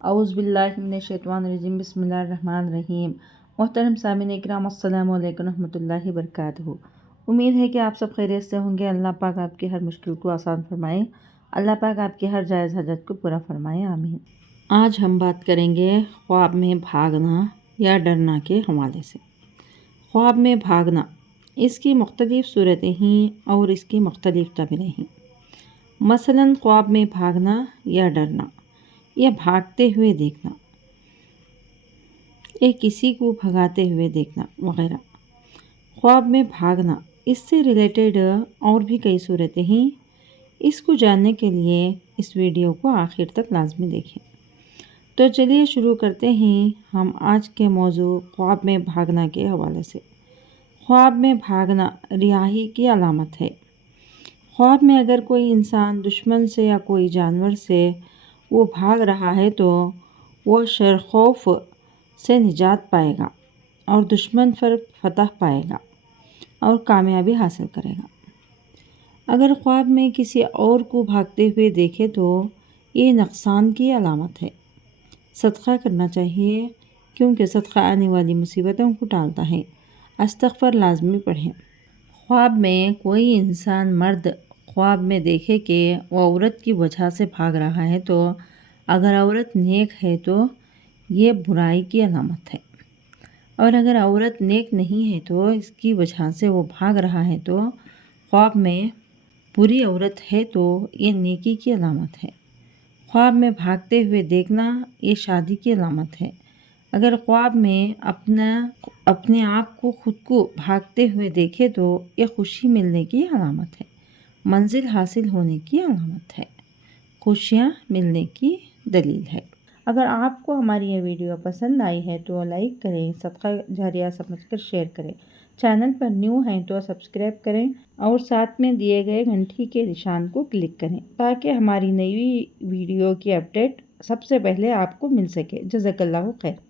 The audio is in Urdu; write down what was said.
اعوذ باللہ من الشیطان الرجیم، بسم اللہ الرحمن الرحیم۔ محترم سامعین اکرام، السلام علیکم ورحمۃ اللہ وبرکاتہ۔ امید ہے کہ آپ سب خیریت سے ہوں گے۔ اللہ پاک آپ کی ہر مشکل کو آسان فرمائے، اللہ پاک آپ کی ہر جائز حاجت کو پورا فرمائے، آمین۔ آج ہم بات کریں گے خواب میں بھاگنا یا ڈرنا کے حوالے سے۔ خواب میں بھاگنا، اس کی مختلف صورتیں ہیں اور اس کی مختلف تعبیریں ہیں۔ مثلاً خواب میں بھاگنا یا ڈرنا یا بھاگتے ہوئے دیکھنا یا کسی کو بھگاتے ہوئے دیکھنا وغیرہ۔ خواب میں بھاگنا، اس سے ریلیٹڈ اور بھی کئی صورتیں ہیں۔ اس کو جاننے کے لیے اس ویڈیو کو آخر تک لازمی دیکھیں۔ تو چلیے شروع کرتے ہیں ہم آج کے موضوع خواب میں بھاگنا کے حوالے سے۔ خواب میں بھاگنا رہائی کی علامت ہے۔ خواب میں اگر کوئی انسان دشمن سے یا کوئی جانور سے وہ بھاگ رہا ہے تو وہ شر خوف سے نجات پائے گا اور دشمن پر فتح پائے گا اور کامیابی حاصل کرے گا۔ اگر خواب میں کسی اور کو بھاگتے ہوئے دیکھے تو یہ نقصان کی علامت ہے۔ صدقہ کرنا چاہیے کیونکہ صدقہ آنے والی مصیبتوں کو ٹالتا ہے۔ استغفار لازمی پڑھیں۔ خواب میں کوئی انسان مرد خواب میں دیکھے کہ وہ عورت کی وجہ سے بھاگ رہا ہے تو اگر عورت نیک ہے تو یہ برائی کی علامت ہے، اور اگر عورت نیک نہیں ہے تو اس کی وجہ سے وہ بھاگ رہا ہے تو خواب میں بری عورت ہے تو یہ نیکی کی علامت ہے۔ خواب میں بھاگتے ہوئے دیکھنا یہ شادی کی علامت ہے۔ اگر خواب میں اپنے آپ کو خود کو بھاگتے ہوئے دیکھے تو یہ خوشی ملنے کی علامت ہے، منزل حاصل ہونے کی علامت ہے، خوشیاں ملنے کی دلیل ہے۔ اگر آپ کو ہماری یہ ویڈیو پسند آئی ہے تو لائک کریں، صدقہ جاریہ سمجھ کر شیئر کریں، چینل پر نیو ہیں تو سبسکرائب کریں اور ساتھ میں دیے گئے گھنٹی کے نشان کو کلک کریں تاکہ ہماری نئی ویڈیو کی اپڈیٹ سب سے پہلے آپ کو مل سکے۔ جزاک اللہ خیر۔